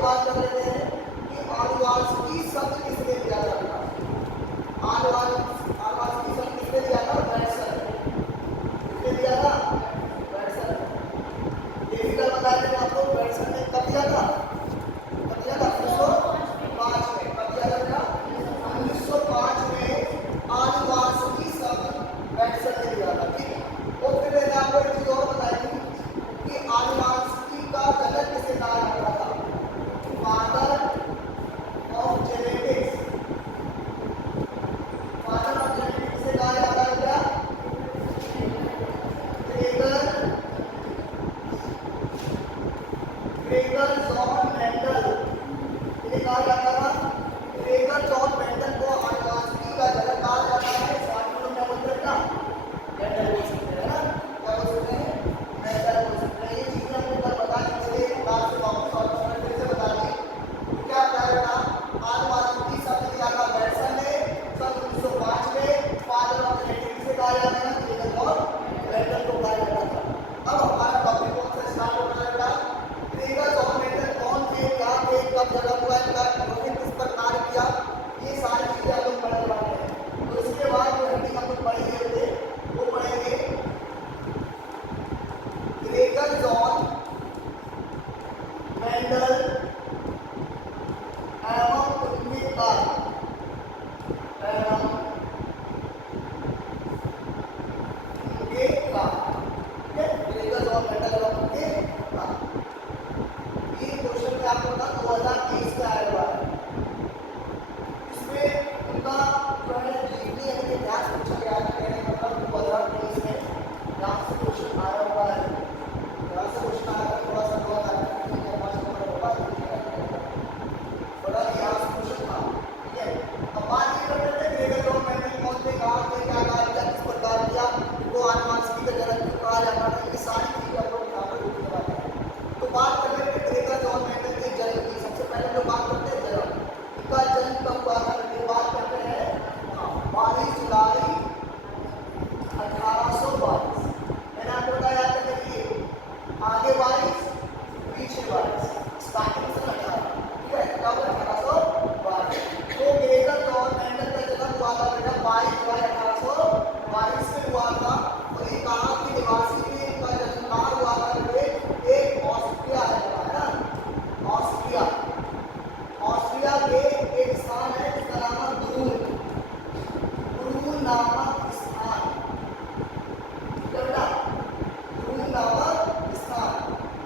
आगे बात कर लेते हैं कि आनुवांशिकी शब्द किसने दिया था। आनुवांशिकी शब्द किसने दिया था? वैटसन। किसने दिया था? वैटसन। फिजिकल बताया मैंने आपको, वैटसन ने कब दिया था? कब दिया था? 1905 में। कब दिया था? 1905 में आनुवांशिकी शब्द वैटसन ने दिया था। ठीक है। और फिर मैंने आपको एक चीज और बताई थी कि आनुवांशिकी का जनक किसे कहा जाता था? Father of genetics. Father of genetics से कहा जाता है क्या? Gregor John Mendel. इन्हें कहा जाता था ग्रेगर जॉन मेंडल को आनुवांशिकी का जनक कहा जाता है। साथ में क्या बोलते हैं? क्या मेंडल बोल सकते हैं ना? क्या बोल सकते हैं? मेंडल बोल सकते हैं। ये चीजें हमने कल बता दी थे, क्लास में वापस और फिर से बता दी। क्या करेगा? आनुवांशिकी शब्द दिया था वैटसन ने सन 1905 में। फादर ऑफ जेनेटिक्स से कहा जाता है ग्रेगर जॉन मेंडल को कहा जाता था। अब हमारा टॉपिक कौन सा स्टार्ट हो रहा है? ग्रेगर जॉन मेंडल कौन थे, क्या थे, कब जन्म हुआ, इनका इन्होंने किस पर कार्य किया, ये सारी चीजें हम लोग पढ़ने वाले हैं। तो इसके बाद जो हेडिंग हम लोग पढ़ेंगे वो पढ़ेंगे ग्रेगर जॉन मेंडल एवं उनके कार्य। ग्रेगर जॉन मेंडल एवं उनके कार्य। ये क्वेश्चन में आपको पता 2023 का आया हुआ है। इसमें उनका जो है जीवनी यानी कि इतिहास पूछा गया है। कहने का मतलब 2023 में यहाँ से क्वेश्चन आया हुआ है। यहाँ से क्वेश्चन आया था, थोड़ा सा बहुत आया था, ठीक है, 5 नंबर होगा, बड़ा इतिहास क्वेश्चन था। ठीक है। अब बात ये करते थे ग्रेगर जॉन मेंडल कौन थे, कहाँ थे, क्या कार्य किया, किस प्रकार किया, उनको आनुवांशिकी का जनक क्यों कहा जाता था, ये सारी चीजें हम लोग यहाँ पर देखने वाले हैं। तो बात करते हैं ग्रेगर जॉन मेंडल के जन्म की। सबसे पहले लोग बात करते हैं जन्म। इनका जन्म कब हुआ था? ये बात करते हैं 22 जुलाई 1822। मैंने आपको बताया था कि आगे 22 पीछे 22, स्टार्टिंग से 18। ठीक है, कब? 1822। तो ग्रेगर जॉन मेंडल का जन्म हुआ था बेटा 22 जुलाई 1822 में हुआ था। और ये कहाँ के निवासी थे? इनका जन्म कहाँ हुआ था बेटे? एक ऑस्ट्रिया है ना, ऑस्ट्रिया। ऑस्ट्रिया के एक स्थान है जिसका नाम है ब्रून। ब्रून नामक स्थान। बेटा ब्रून नामक स्थान।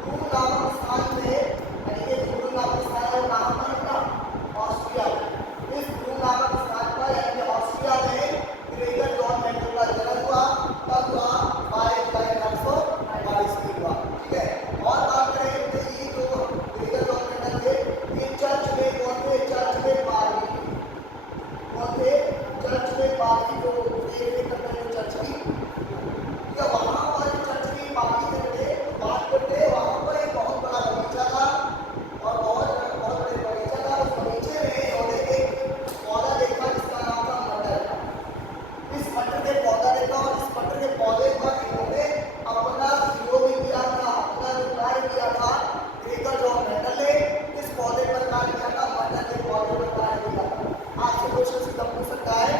ब्रून नामक स्थान में यानी कि ब्रून नामक स्थान है कहाँ पर बेटा? ऑस्ट्रिया। इस ब्रून नामक स्थान पर यानी कि ऑस्ट्रिया में ग्रेगर जॉन मेंडल का जन्म हुआ। कब हुआ? 22 जुलाई 1822 में हुआ। ठीक है। और बात करें तो ये जो ग्रेगर जॉन मेंडल थे ये चर्च में कौन थे? चर्च में पादरी। कौन थे? चर्च में पादरी को देख करते हैं चर्च की। ठीक है, वहां पर चर्च की पादरी थे। बात करते हैं वहां पर एक बहुत बड़ा बगीचा था और बहुत बड़े बगीचा था। उस बगीचे में उन्होंने एक पौधा देखा जिसका नाम था मटर। इस मटर के पौधा देखा और इस मटर के पौधे पर इन्होंने अपना प्रयोग किया था, अपना जो कार्य किया था ग्रेगर जॉन मेंडल ने इस पौधे पर कार्य किया था, मटर के पौधे पर कार्य किया था। आपसे क्वेश्चन सीधा पूछ सकता है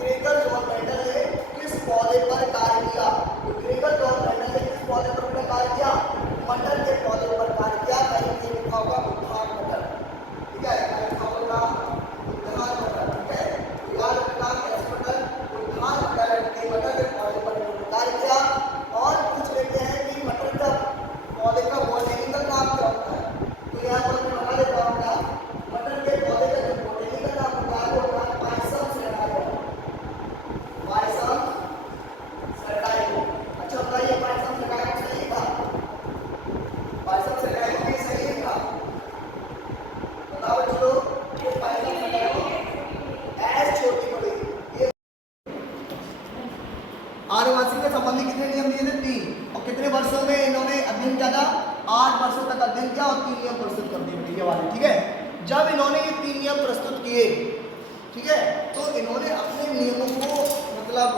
ग्रेगर जॉन मेंडल ने किस पौधे पर कार्य किया? तो ग्रेगर जॉन मेंडल ने किस पौधे पर कार्य किया? मटर के पौधे पर कार्य किया। कहीं ये लिखा होगा उद्धार मटर। ठीक है, लिखा होगा उद्धार मटर। ठीक है, याद रखना कैसे मटर? उद्धार मटर के मटर के पौधे पर कार्य किया। और पूछ लेते हैं कि मटर का पौधे का बोटेनिकल नाम क्या होता है? तो यहाँ पर मैं बता देता हूँ क्या मटर के पौधे का जो बोटेनिकल नाम होता है वो होता है पाइसम सेराइवम। पाइसम सेराइवम। अच्छा बताइए पाइसम सेराइवम सही था? पाइसम सेराइवम ये सही था? बताओ चलो ये पाइसम सेराइवम ऐस छोटी बड़ी ये आनुवांशिकी से संबंधित कितने नियम दिए थे? 3। और कितने वर्षों में इन्होंने अध्ययन किया था? 8 वर्षों तक अध्ययन किया और 3 नियम प्रस्तुत कर दिए ये वाले। ठीक है, जब इन्होंने ये 3 नियम प्रस्तुत किए, ठीक है, तो इन्होंने अपने नियमों को मतलब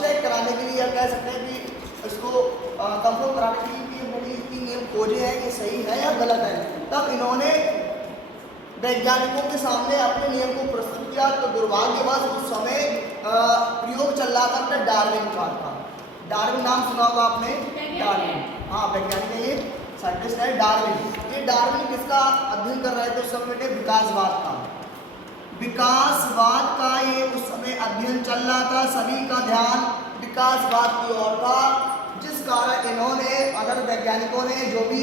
चेक कराने के लिए या कह सकते हैं कि इसको कंफर्म कराने के लिए कि मैंने ये 3 नियम खोजे हैं ये सही है या गलत है। तब इन्होंने वैज्ञानिकों के सामने अपने नियम को प्रस्तुत किया तो दुर्भाग्यवश उस समय प्रयोग चल रहा था अपना डार्विन का। डार्विन नाम सुना होगा आपने, डार्विन, हाँ वैज्ञानिक है ये, साइंटिस्ट है डार्विन। ये डार्विन किसका अध्ययन कर रहे थे उस समय बेटे? विकासवाद का। विकासवाद का ये उस समय अध्ययन चल रहा था, सभी का ध्यान विकासवाद की ओर था, जिस कारण इन्होंने अगर वैज्ञानिकों ने जो भी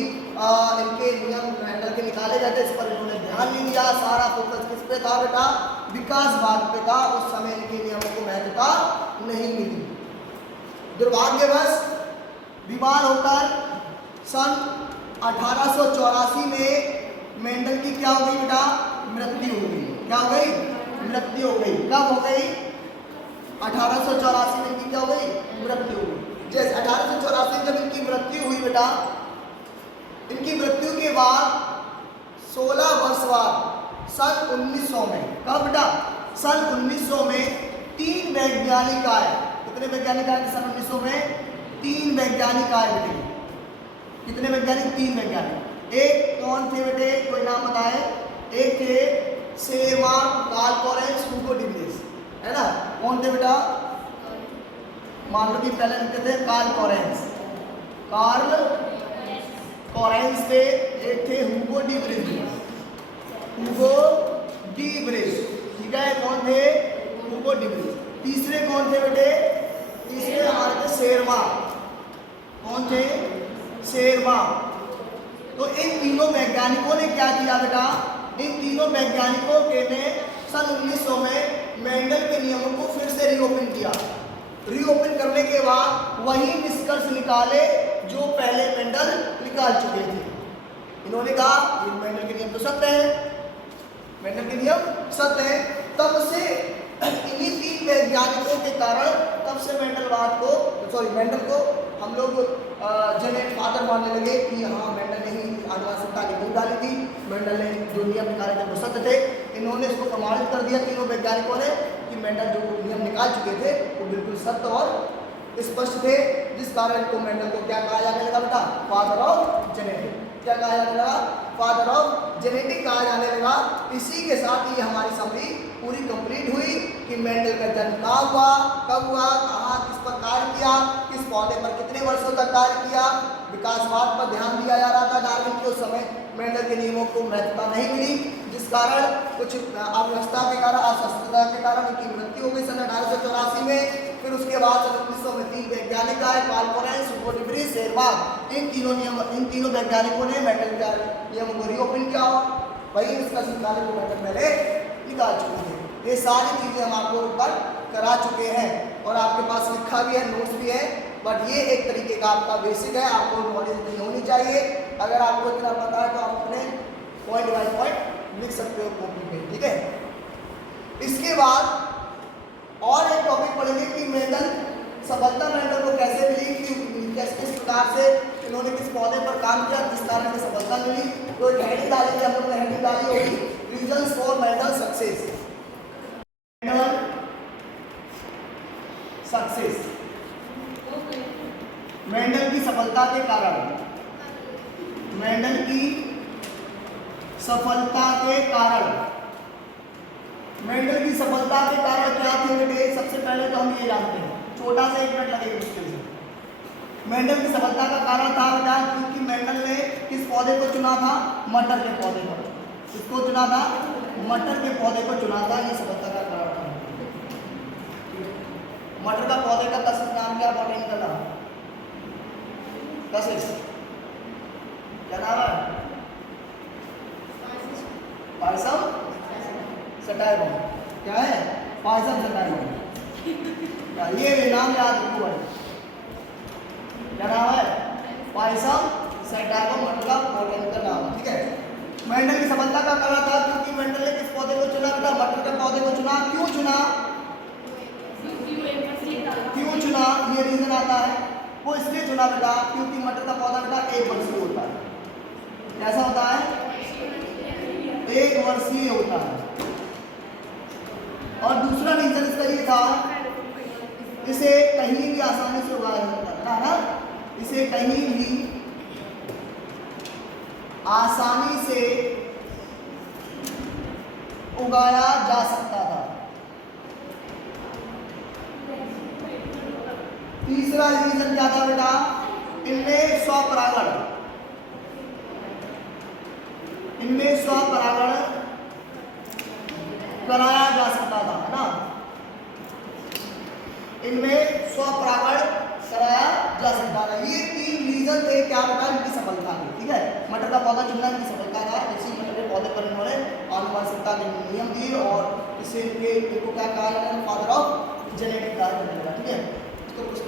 इनके नियम मेंडल के निकाले गए थे इस पर इन्होंने ध्यान नहीं दिया। सारा फोकस किस पे था बेटा? विकासवाद पे था। उस समय इनके नियमों को महत्वता नहीं मिली। दुर्भाग्यवश बीमार होकर सन 1884 में मेंडल की क्या हो गई बेटा? मृत्यु हो गई। क्या हो गई? मृत्यु हो गई। कब हो गई? 1884 में इनकी क्या हो गई? मृत्यु हो गई। जैसे 1884 जब इनकी मृत्यु हुई बेटा, इनकी मृत्यु के बाद 16 वर्ष बाद सन 1900 में, कब बेटा? सन 1900 में 3 वैज्ञानिक आए। कितने वैज्ञानिक आए सन 1900 में? 3 वैज्ञानिक आए बेटे। कितने वैज्ञानिक? 3 वैज्ञानिक। एक कौन थे बेटे? कोई नाम बताए? एक थे शेरमान, कार्ल लॉरेंस, ह्यूगो डिब्रेस, है ना? कौन थे बेटा? मान लो कि पहले लिखते थे कार्ल लॉरेंस, कार्ल लॉरेंस थे। एक थे ह्यूगो डिब्रेस, ह्यूगो डिब्रेस, ठीक है? कौन थे? ह्यूगो डिब्रेस। तीसरे कौन थे बेटे? तीसरे हमारे थे शेरमान। कौन थे? शेरमान। तो इन तीनों वैज्ञानिकों ने क्या किया बेटा? इन तीनों वैज्ञानिकों के ने सन 1900 में मेंडल के नियमों को फिर से रीओपन किया। रीओपन करने के बाद वही निष्कर्ष निकाले जो पहले मेंडल निकाल चुके थे। इन्होंने कहा ये मेंडल के नियम तो सत्य है, मेंडल के नियम सत्य है। तब से इन्हीं 3 वैज्ञानिकों के कारण तब से मेंडल को हम लोग जेनेट फादर मानने लगे कि हाँ मेंडल ने ही आनुवंशिकता की नींव डाली थी, मेंडल ने जो नियम निकाले थे वो सत्य थे। इन्होंने इसको प्रमाणित कर दिया तीनों वैज्ञानिकों ने कि मेंडल जो नियम निकाल चुके थे वो बिल्कुल सत्य और स्पष्ट थे, जिस कारण को मेंडल को क्या कहा जाने लगा बेटा? Father of genetic. क्या कहा जाने लगा? फादर ऑफ जेनेटिक कहा जाने लगा। इसी के साथ ही हमारी समरी पूरी कंप्लीट हुई कि मेंडल का जन्म कहाँ हुआ, कब हुआ, कहाँ, किस पर कार्य किया, किस पौधे पर कितने वर्षों तक कार्य किया। विकासवाद पर ध्यान दिया जा रहा था डार्विन के उस समय, मेंडल के नियमों को महत्वता नहीं मिली, जिस कारण कुछ अव्यवस्था के कारण, अस्वस्थता के कारण उनकी मृत्यु हो गई सन 1884 में। फिर उसके बाद सन 1900 में 3 वैज्ञानिक आए, कार्ल लॉरेंस, ह्यूगो डिब्रेस, शेरमान। इन तीनों वैज्ञानिकों ने मेंडल के नियमों को रीओपन किया। वही इसका निकाले को मेंडल पहले निकाल चुके थे। ये सारी चीजें हम आपको ऊपर करा चुके हैं और आपके पास लिखा भी है, नोट्स भी है, बट ये एक तरीके का आपका बेसिक है, आपको नॉलेज नहीं होनी चाहिए। अगर आपको इतना पता है तो आप अपने पॉइंट बाय पॉइंट लिख सकते हो कॉपी पे, ठीक है? इसके बाद और एक टॉपिक पढ़ेंगे कि मेंडल सफलता मेंडल को कैसे मिली, किस प्रकार से इन्होंने किस पौधे पर काम किया, किस कारण से सफलता मिली। तो एक हेडिंग डालेंगे, हम लोग ने हेडिंग डाली होगी reasons for Mendel success. Mendel success, Mendel की सफलता के कारण, मेंडल की सफलता के कारण, मेंडल की सफलता के कारण क्या थे बेटे? सबसे पहले तो हम ये जानते हैं, छोटा सा 1 मिनट लगेगा मुश्किल से। मेंडल की सफलता का कारण था बेटा क्योंकि मेंडल ने किस पौधे को चुना था? मटर के पौधे को। किसको चुना था? मटर के पौधे को चुना था, ये सफलता का कारण था। मटर का पौधे का कसम नाम क्या? बॉटनी का नाम कसम क्या नाम है? पायसम सटाइरोन। क्या है? पायसम सटाइरोन। ये नाम याद रखो, क्या नाम है? पायसम सटाइरोन मटर का पौधे का नाम, ठीक है? मेंडल की सफलता का कारण था क्योंकि मेंडल ने किस पौधे को चुना बेटा? मटर के पौधे को चुना। क्यों चुना? क्यों चुना? ये रीजन आता है, वो इसलिए चुना बेटा क्योंकि मटर का पौधा बेटा 1 वर्षीय होता है। कैसा होता है? 1 वर्षीय होता है। और दूसरा रीजन इसका ये था, इसे कहीं भी आसानी से उगाया जा सकता है ना, इसे कहीं भी आसानी से उगाया जा सकता था। तीसरा रीजन क्या था बेटा, इनमें स्वपरागण कराया जा सकता था, है ना, इनमें स्वपरागण कराया जा सकता था। ये 3 रीजन थे क्या बेटा इनकी सफलता के, ठीक है। मटर का पौधा चुनना इनकी सफलता था, इसी मटर के पौधे पर इन्होंने आनुवंशिकता के नियम दिए और इसे इनको क्या कहा जाता है, फादर ऑफ जेनेटिक कहा जाता है, ठीक है। इसको कुछ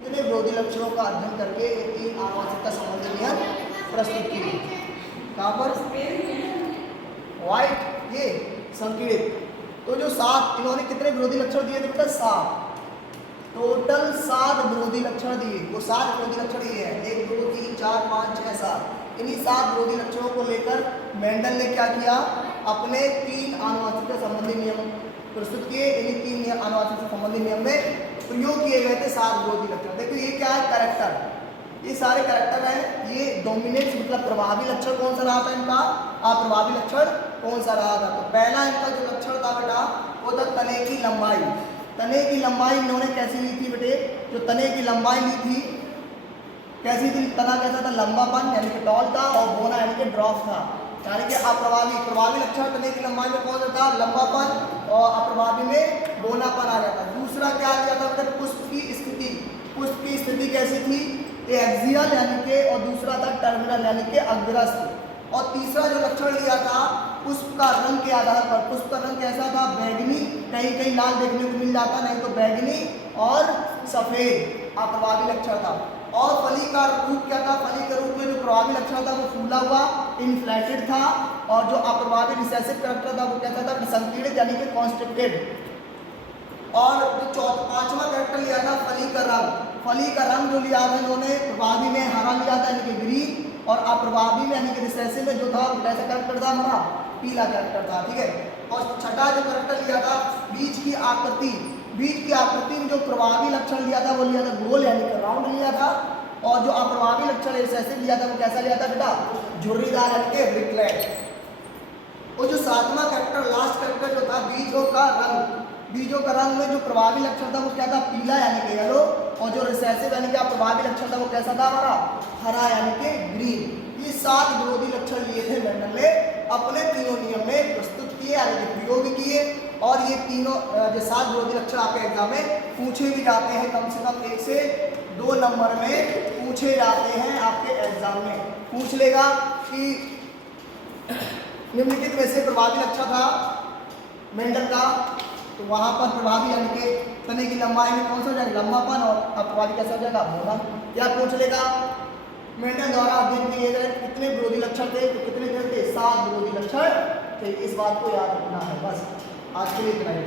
कितने विरोधी लक्षणों का अध्ययन करके ये 3 आनुवंशिकता संबंधी नियम प्रस्तुत किए। कहाँ पर, व्हाइट, ये संकीर्णित। तो जो 7 इन्होंने कितने विरोधी लक्षण दिए थे बेटा, 7, टोटल 7 विरोधी लक्षण दिए। वो 7 विरोधी लक्षण ये है, 1 2 3 4 5 6 7। इन्हीं 7 विरोधी लक्षणों को लेकर मेंडल ने क्या किया, अपने 3 आनुवंशिकता संबंधी नियम प्रस्तुत किए। इन्हीं 3 आनुवंशिकता संबंधी नियम में प्रयोग किए गए थे 7 विरोधी लक्षण। देखिए ये क्या है, कैरेक्टर, ये सारे कैरेक्टर हैं। ये डोमिनेंस मतलब प्रभावी लक्षण कौन सा रहा था इनका, अप्रभावी लक्षण कौन सा रहा था। तो पहला इनका जो लक्षण था बेटा वो था तने की लंबाई। तने की लंबाई इन्होंने कैसी ली थी बेटे, जो तने की लंबाई ली थी कैसी थी, तना कैसा था, लंबापन यानी कि टॉल था, और बोना यानी कि ड्रॉप था, यानी कि प्रभावी लक्षण तने की लंबाई में कौन सा था, लंबापन, और अप्रभावी में बोनापन आ गया था। दूसरा क्या आ गया था बेटा, पुष्प की स्थिति। पुष्प की स्थिति कैसी थी, एक्सियल यानी कि, और दूसरा था टर्मिनल यानी कि अग्रस्त। और तीसरा जो लक्षण लिया था पुष्प का रंग के आधार पर, पुष्प का रंग कैसा था, बैगनी, कहीं कहीं लाल देखने को मिल जाता, नहीं तो बैगनी और सफेद अप्रभावी लक्षण था। और फली का रूप क्या था, फली के रूप में जो प्रभावी लक्षण था वो फूला हुआ इन्फ्लेटेड था, और जो अप्रभावी रिसेसिव कैरेक्टर था वो कैसा था, संकीर्णित यानी कि कॉन्स्ट्रिक्टेड। और जो 5वां कैरेक्टर लिया था फली का रंग। फली का रंग जो लिया था इन्होंने, प्रभावी में हरा लिया था यानी कि ग्रीन, और अप्रभावी में यानी कि रिसेसिव में जो था वो कैसा कैरेक्टर था, हमारा पीला कैरेक्टर था, ठीक है। और छठा जो कैरेक्टर लिया था बीज की आकृति। बीज की आकृति में जो प्रभावी लक्षण लिया था वो लिया था गोल यानी कि राउंड लिया था, और जो अप्रभावी लक्षण रिसेसिव लिया था वो कैसा लिया था बेटा, झुर्रीदार यानी कि ब्रिकलेट। और जो 7वां कैरेक्टर लास्ट कैरेक्टर जो था बीजों का रंग। बीजों का रंग में जो प्रभावी लक्षण था वो क्या था, पीला यानी कि येलो, और जो रिसेसिव यानी कि अप्रभावी लक्षण था वो कैसा था, हमारा हरा यानी कि ग्रीन। ये 7 विरोधी लक्षण लिए थे मेंडल ने, अपने तीनों नियम में प्रस्तुत किए यानी कि प्रयोग किए। और ये तीनों जो 7 विरोधी लक्षण आपके एग्जाम में पूछे भी जाते हैं, कम से कम 1 से 2 नंबर में पूछे जाते हैं आपके एग्जाम में। पूछ लेगा कि निम्नलिखित में से प्रभावी लक्षण था मेंडल का, तो वहाँ पर प्रभावी यानी कि तने की लंबाई में कौन सा हो जाएगा, लंबापन, और अप्रभावी कैसा हो जाएगा, बोना। या पूछ लेगा मेंडल द्वारा अध्ययन किए गए कितने विरोधी लक्षण थे, तो कितने थे, 7 विरोधी लक्षण थे। इस बात को याद रखना है, बस आज के लिए इतना ही।